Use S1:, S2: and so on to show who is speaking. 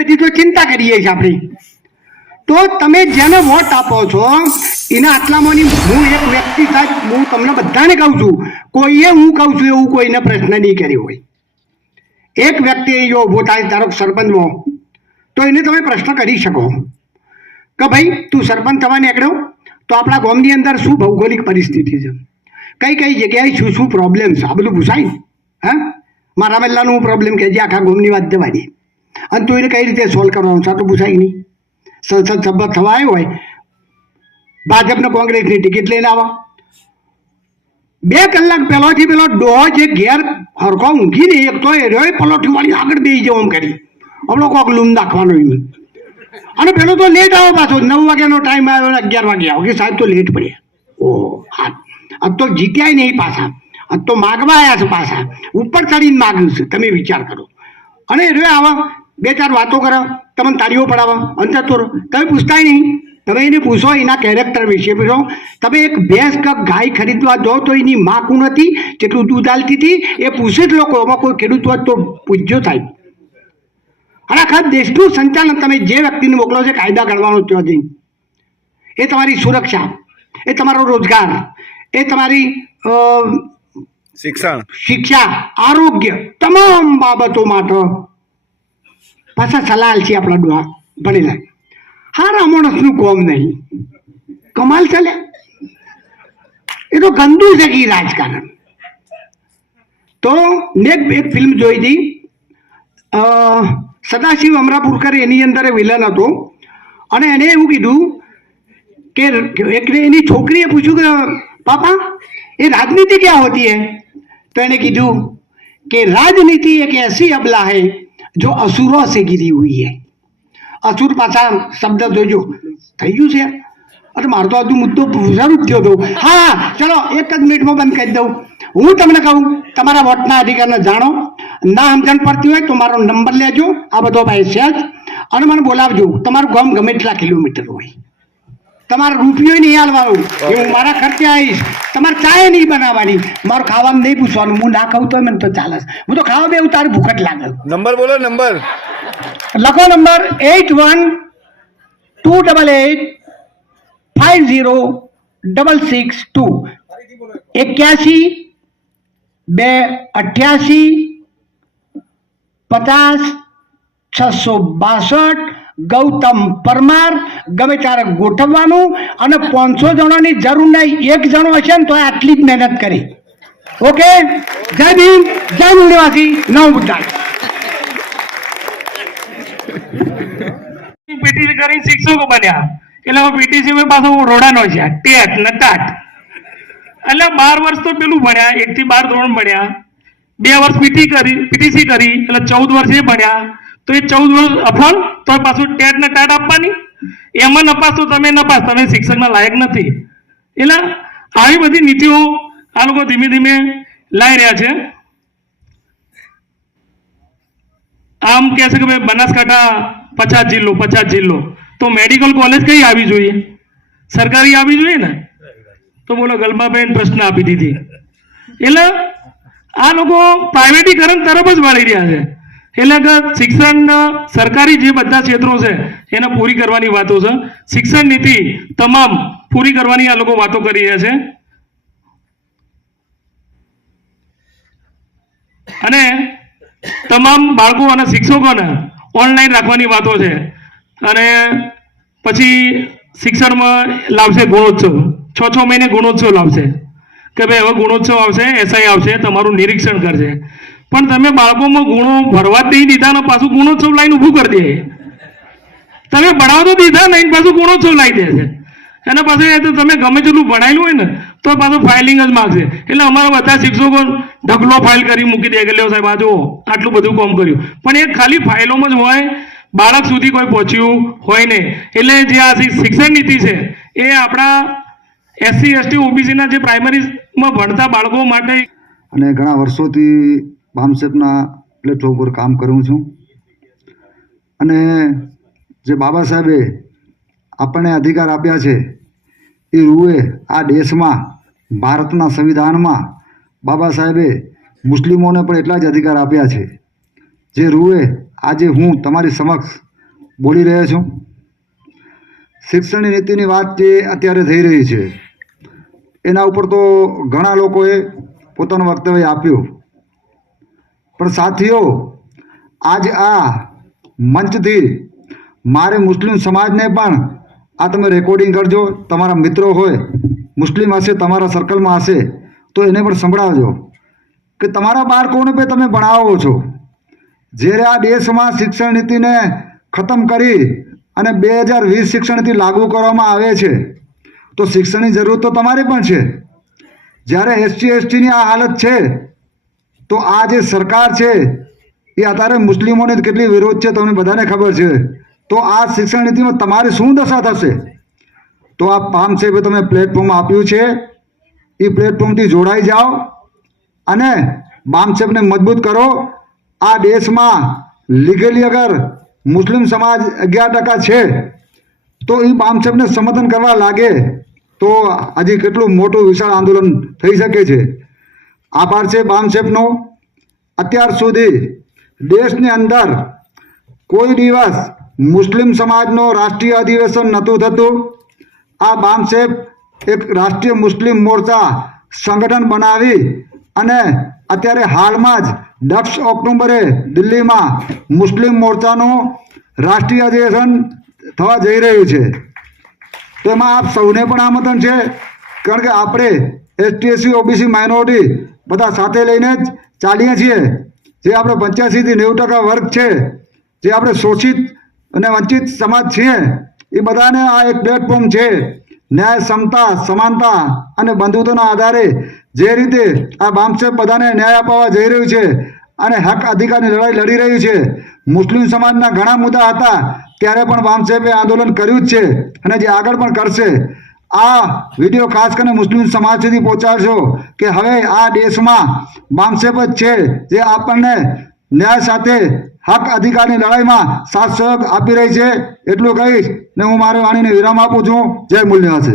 S1: બધી તો ચિંતા કરીએ છીએ આપણે. તો તમે જેને વોટ આપો છો, એના આટલામાંની હું એક વ્યક્તિ સાહેબ, હું તમને બધાને કહું છું, કોઈએ હું કહું છું એવું કોઈને પ્રશ્ન નહીં કર્યો હોય. એક વ્યક્તિ જો ઊભો થાય ધારો સરપંચમાં તો એને તમે પ્રશ્ન કરી શકો. કે ભાઈ, તું સરપંચ થવા નીકળ્યો, તો આપણા ગામની અંદર શું ભૌગોલિક પરિસ્થિતિ છે? કઈ કઈ જગ્યાએ શું શું પ્રોબ્લેમ છે? આ બધું પૂછાય હા? મારા પહેલાંનું પ્રોબ્લેમ કે જે આખા ગામની વાત જવાની અને તું એને કઈ રીતે સોલ્વ કરવાનું? તો પૂછાય નહીં? સંસદ સભ્ય થવા આવ્યો હોય, ભાજપને કોંગ્રેસની ટિકિટ લઈને આવા. બે કલાક પહેલાથી પેલો ડોહો જે ઘેર હરખો ઊંઘીને એક તો એ રહ્યો પલોઠી વાળી આગળ બેસી જવો કરી. હમણો કોક લૂમ નાખવાનો એમ. અને પેલો તો લેટ આવ્યો પાછો, નવ વાગ્યાનો ટાઈમ આવ્યો અગિયાર વાગે આવ્યો. કે સાહેબ, તો લેટ પડ્યા. ઓ હા. આજ તો જીત્યાય નહીં પાછા. આજ તો માગવા આવ્યા છે પાછા. ઉપર ચડીને માગ્યું છે. તમે વિચાર કરો. અને રહ્યો આવા બે ચાર વાતો કરો તમને તાળીઓ પડાવો અંતર તોરો તમે પૂછતાય નહીં. તમે એને પૂછો એના કેરેક્ટર વિશે પૂછો. તમે એક ભેંસ કપ ગાય ખરીદવા જાઓ તો એની માં કું નથી જેટલું દૂધ આલતી હતી એ પૂછે જ લોકો એમાં કોઈ ખેડૂત હોય તો પૂજ્યો થાય અને આખા દેશનું સંચાલન તમે જે વ્યક્તિને મોકલો છે કાયદા ઘડવાનો ત્યાં જઈને. એ તમારી સુરક્ષા એ તમારો રોજગાર એ તમારી
S2: શિક્ષણ.
S1: શિક્ષા આરોગ્ય તમામ બાબતો માટે પાછા સલાલ છે આપણા ડોહા ભણેલા. હારા માણસનું કોમ નહીં. કમાલ ચાલે. એ તો ગંદુ છે કે રાજકારણ. તો મેં એક ફિલ્મ જોઈ હતી. સદાશિવ અમરાપુરકર એની અંદર વિલન હતો. અને એને એવું કીધું કે એકને એની છોકરીએ પૂછ્યું કે, પાપા, એ રાજનીતિ ક્યાં હોતી હે? તો એણે કીધું કે, રાજનીતિ એક એસી અબલા હૈ. જો અસુરો સે ગીરી હુઈ હે. અસુર પાછા શબ્દ જોજો. થઈ ગયું છે? અરે મારો તો હજુ મુદ્દો પૂછારું થયો હતો. હા, ચલો, એક જ મિનિટમાં બંધ કરી દઉં. હું તમને કહું, તમારા વોટના અધિકારને જાણો. ના સમજણ પડતી હોય તો મારો નંબર લેજો. આ બધો ભાઈ છે અને મને બોલાવજો. તમારું ગામ ગમે એટલા કિલોમીટર હોય. તમારે રૂપિયો નહીં હાલવાનું એ હું મારા ખર્ચે આવીશ. તમારે ચાય નહીં બનાવવાની. મારું ખાવાનું નહીં પૂછવાનું. હું ના ખાઉં તો મને તો ચાલે હું તો ખાવા બેવું તારું ભૂખટ લાગે.
S2: નંબર બોલો નંબર.
S1: લખો number eight one two double eight five zero double six two. એક્યાસી બે અઠ્યાસી પચાસ છસો બાસઠ ગૌતમ પરમાર ગમે ત્યારે ગોઠવવાનું અને પાંચસો જણાની જરૂર નહીં, એક જણો હશે ને તો આટલી જ મહેનત કરી. ઓકે? જય ભીમ, જય નિવાસી નવ બુદ્ધાય
S3: પીટીસી કરીને શિક્ષકો બન્યા. એટલે હવે પીટીસી માં પાછો રોડાનો છે ટેટ ને ટાટ એટલે બાર વર્ષ તો પેલું ભણ્યા, એક થી બાર ધોરણ ભણ્યા. બે વર્ષ પીટી કરી પીટીસી કરી, એટલે ચૌદ વર્ષ ભણ્યા. તો એ ચૌદ વર્ષ અફળ, તો પાછું ટેટ ને ટાટ આપવાની. એમાં નપાસ તો તમે નપાસ, તમે શિક્ષકના લાયક નથી. એટલે આવી બધી નીતિઓ આ લોકો ધીમે ધીમે લાવી રહ્યા છે. આમ કહે છે કે ભાઈ બનાસકાંઠા પચાસ જિલ્લો પચાસ જિલ્લો. તો મેડિકલ કોલેજ કઈ આવી જોઈએ? સરકારી આવી જોઈએ ને? તો બોલો, ગલમાબેન પ્રશ્ન આપી દીધી. એટલે આ લોકો પ્રાઇવેટીકરણ તરફ જ વાળી રહ્યા છે. એટલે કે શિક્ષણ સરકારી જે બધા ક્ષેત્રો છે, એને પૂરી કરવાની વાતો છે. શિક્ષણ નીતિ તમામ પૂરી કરવાની આ લોકો વાતો કરી રહ્યા છે. અને તમામ બાળકો અને શિક્ષકોને ઓનલાઈન રાખવાની વાતો છે. અને પછી શિક્ષણમાં લાવશે ગુણોત્સવ. છ છ મહિને ગુણોત્સવ લાવશે. કે ભાઈ હવે ગુણોત્સવ આવશે, એસઆઈ આવશે, તમારું નિરીક્ષણ કરશે. પણ તમે બાળકોમાં ગુણો ભરવા જ નહીં દીધા ને પાછું ગુણોત્સવ લાઈન ઊભું કરી દે. તમે ભણાવ તો દીધા નહીં પાછું ગુણોત્સવ લાવી દે છે. એના પાસે તો તમે ગમે તેટલું ભણાયેલું હોય ને, તો પાછું ફાઇલિંગ જ માગશે. એટલે અમારા બધા શિક્ષકો ઢગલો ફાઇલ કરી મૂકી દે કે લ્યો સાહેબ, આ જુઓ, આટલું બધું કામ કર્યું. પણ એ ખાલી ફાઇલોમાં જ હોય, બાળક સુધી કોઈ પહોંચ્યું હોય નહીં. એટલે જે આ શિક્ષણ નીતિ છે, એ આપણા એસસી, એસટી, ઓબીસીના જે પ્રાઇમરીમાં ભણતા બાળકો માટે
S4: અને ઘણા વર્ષોથી બામસેપના પ્લેટફોર્મ પર કામ કરું છું. અને જે બાબા સાહેબે આપણને અધિકાર આપ્યા છે, એ રૂએ આ દેશમાં, ભારતના સંવિધાનમાં બાબા સાહેબે મુસ્લિમોને પણ એટલા જ અધિકાર આપ્યા છે, જે રૂએ આજે હું તમારી સમક્ષ બોલી રહ્યો છું. શિક્ષણની નીતિની વાત જે અત્યારે થઈ રહી છે, એના ઉપર તો ઘણા લોકોએ પોતાનું વક્તવ્ય આપ્યું. પણ સાથીઓ, આજ આ મંચથી મારે મુસ્લિમ સમાજને પણ આ તમે રેકોર્ડિંગ કરજો. તમારા મિત્રો હોય, મુસ્લિમ હશે, તમારા સર્કલમાં હશે, તો એને પણ સંભળાવજો કે તમારા બાળકોને પણ તમે ભણાવો છો. જ્યારે આ દેશમાં શિક્ષણ નીતિને ખતમ કરી અને બે હજાર વીસ શિક્ષણ નીતિ લાગુ કરવામાં આવે છે, તો શિક્ષણની જરૂર તો તમારે પણ છે. જ્યારે એસટી એસટીની આ હાલત છે તો આ જે સરકાર છે, એ અત્યારે મુસ્લિમોને કેટલી વિરોધ છે તમને બધાને ખબર છે. તો આ શિક્ષણ નીતિમાં તમારી શું દશા થશે? તો આ પામ સાહેબે તમે પ્લેટફોર્મ આપ્યું છે. એ પ્લેટફોર્મથી જોડાઈ જાઓ અને બામસેબને મજબૂત કરો. આ દેશમાં લીગલી અગર મુસ્લિમ સમાજ અગિયાર ટકા છે, તો એ બામસેબને સમર્થન કરવા લાગે તો હજી કેટલું મોટું વિશાળ આંદોલન થઈ શકે છે. આભાર છે બામસેફનો અત્યાર સુધી દેશની અંદર કોઈ દિવસ મુસ્લિમ સમાજનો રાષ્ટ્રીય અધિવેશન નહોતું થતું. આ બામસેફ એક રાષ્ટ્રીય મુસ્લિમ મોરચા સંગઠન બનાવી અને અત્યારે હાલમાં જ દસ ઓક્ટોબરે દિલ્હીમાં મુસ્લિમ મોરચાનું રાષ્ટ્રીય અધિવેશન થવા જઈ રહ્યું છે. તેમાં આપ સૌને પણ આમંત્રણ છે. કારણ કે આપણે એસટી એસસી ઓબીસી માઇનોરિટી બધા સાથે લઈને જ ચાલીએ છીએ. જે આપણે પંચ્યાસીથી નેવું ટકા વર્ગ છે, જે આપણે શોષિત અને વંચિત સમાજ છીએ, એ બધાને આ એક પ્લેટફોર્મ છે. ન્યાય, સમતા, સમાનતા અને બંધુત્વના આધારે જે રીતે આ બામસેબ બધાને ન્યાય અપાવવા જઈ રહ્યું છે અને હક અધિકારની લડાઈ લડી રહ્યું છે. મુસ્લિમ સમાજના ઘણા મુદ્દા હતા, ત્યારે પણ બામસેબે આંદોલન કર્યું જ છે અને જે આગળ પણ કરશે. આ વીડિયો ખાસ કરીને મુસ્લિમ સમાજ સુધી પહોંચાડશો કે હવે આ દેશમાં બામસેબ જ છે જે આપણને ન્યાય સાથે હક અધિકારની લડાઈમાં સાથ સહયોગ આપી રહી છે. એટલું કહીશ ને હું મારી વાણીને વિરામ આપું છું. જય મૂલ્ય હશે